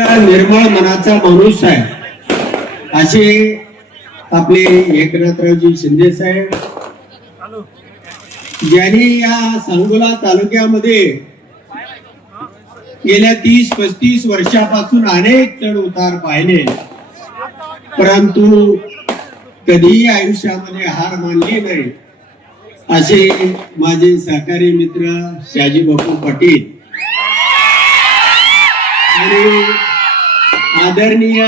शुद्ध निर्मळ मनाचा माणूस आहे. असे आपले एकनाथरावजी शिंदे साहेब ज्यांनी या सांगोला तालुक्यामध्ये गेल्या तीस पस्तीस वर्षापासून अनेक चढ उतार पाहिले. परंतु कधीही आयुष्यामध्ये हार मानली नाही. असे माझे सहकारी मित्र शाजी बापू पाटील. आणि आदरणीय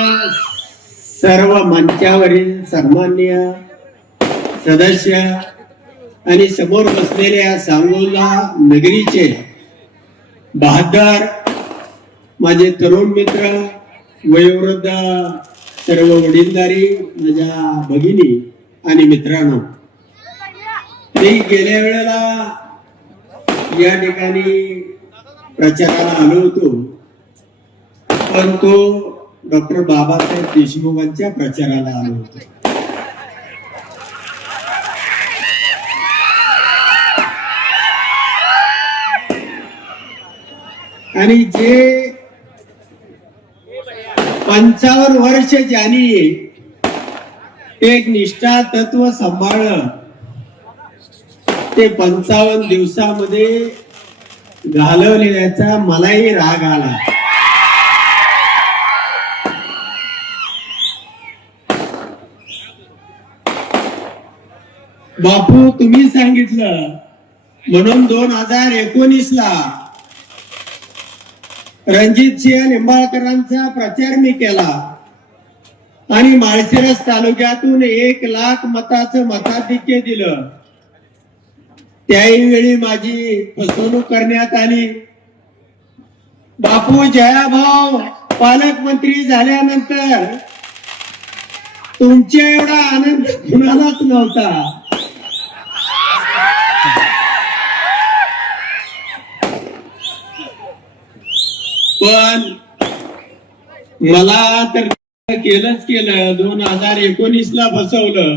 सर्व मंचावरील सन्मान्य सदस्य आणि समोर बसलेल्या सांगोला नगरीचे बहादर माझे तरुण मित्र वयोवृद्ध सर्व वडीलधारी माझ्या भगिनी आणि मित्रांनो. मी गेल्या वेळेला या ठिकाणी प्रचाराला आलो होतो. पण तो डॉक्टर बाबासाहेब देशमुखांच्या प्रचाराला आलो होतो. आणि जे पंचावन्न वर्ष ज्यांनी एक निष्ठा तत्व सांभाळलं ते पंचावन्न दिवसामध्ये घालवलेल्याचा मलाही राग आला. बापू तुम्ही सांगितलं. म्हणून दोन हजार एकोणीस ला रणजित सिंह निंबाळकरांचा प्रचार मी केला. आणि माळशिरस तालुक्यातून एक लाख मताचं मताधिक्य दिलं. त्याही वेळी माझी फसवणूक करण्यात आली. बापू जयाभाऊ पालकमंत्री झाल्यानंतर तुमच्या एवढा आनंद कुणालाच नव्हता. पण मला तर केलंच केलं. दोन हजार एकोणीस ला फसवलं.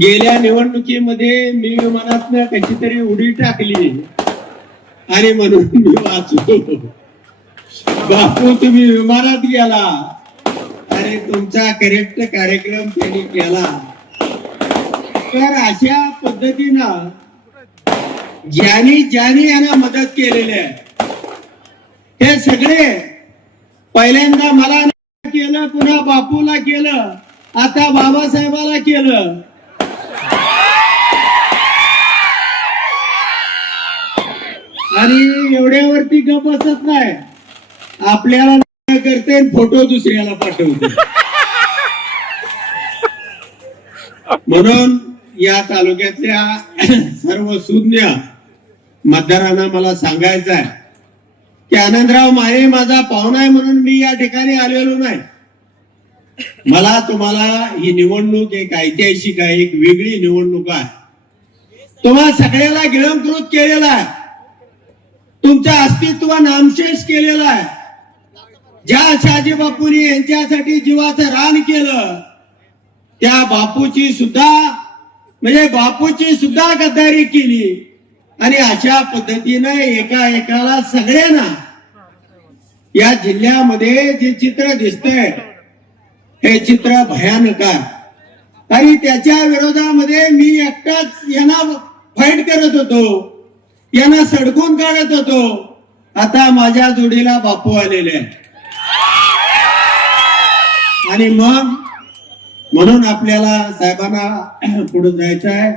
गेल्या निवडणुकीमध्ये मी विमानातनं कशी तरी उडी टाकली. आणि म्हणून मी वाचतो बापू तुम्ही विमानात गेला. अरे तुमचा करेक्ट कार्यक्रम त्यांनी केला. तर अशा पद्धतीनं ज्यानी ज्यानी यांना मदत केलेली आहे. हे सगळे पहिल्यांदा मला केलं पुन्हा बापूला केलं आता बाबासाहेबाला केलं. आणि एवढ्यावरती गप बसत नाही. आपल्याला करते फोटो दुसऱ्याला पाठवते. म्हणून या तालुक्यातल्या सर्व सुज्ञ मतदारांना मला सांगायचं आहे की आनंदराव माने माझा पाहुणा आहे म्हणून मी या ठिकाणी आलेलो नाही. मला तुम्हाला ही निवडणूक एक ऐतिहासिक आहे एक वेगळी निवडणूक आहे. तुम्हाला सगळ्याला गिळंकृत केलेला आहे. तुमचं अस्तित्व नामशेष केलेलं आहे. ज्या शहाजी बापूंनी यांच्यासाठी जीवाचं रान केलं त्या बापूची सुद्धा म्हणजे बापूची सुद्धा गद्दारी केली. आणि अशा पद्धतीनं एका एकाला सगळ्यांना या जिल्ह्यामध्ये जे चित्र दिसतंय हे चित्र भयानक आहे. आणि त्याच्या विरोधामध्ये मी एकटाच यांना फाईट करत होतो. यांना सडकून काढत होतो. आता माझ्या जोडीला बापू आलेले आणि मग म्हणून आपल्याला साहेबांना पुढे जायचं आहे.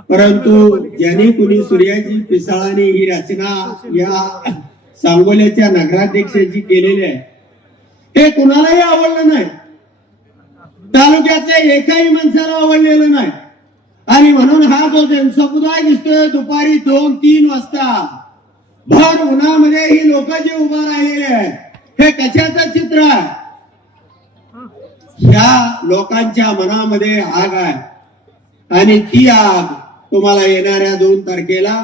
परंतु ज्यांनी कुणी सूर्याची पिसाळाने ही रचना या सांगोल्याच्या नगराध्यक्षाची केलेली आहे हे कुणालाही आवडलं नाही. तालुक्यातल्या एकाही माणसाला आवडलेलं नाही. आणि म्हणून हा जो जनसमुदाय दिसतोय दुपारी दोन तीन वाजता भर उन्हामध्ये ही लोक जे उभं राहिलेले आहेत हे कशाचं चित्र आहे? ह्या लोकांच्या मनामध्ये आग आहे. आणि ती आग तुम्हाला येणाऱ्या दोन तारखेला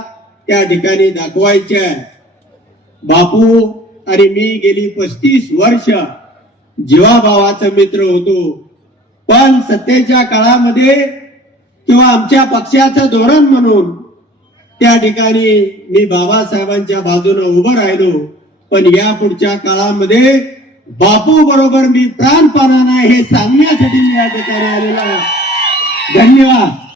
त्या ठिकाणी दाखवायचे आहे. बापू आणि मी गेली पस्तीस वर्ष जीवाभावाचा मित्र होतो. पण सत्तेच्या काळामध्ये किंवा आमच्या पक्षाचं धोरण म्हणून त्या ठिकाणी मी बाबासाहेबांच्या बाजूने उभं राहिलो. पण या पुढच्या काळामध्ये बापू बरोबर मी प्राणपणा नाही हे सांगण्यासाठी मी या ठिकाणी आलेला धन्यवाद.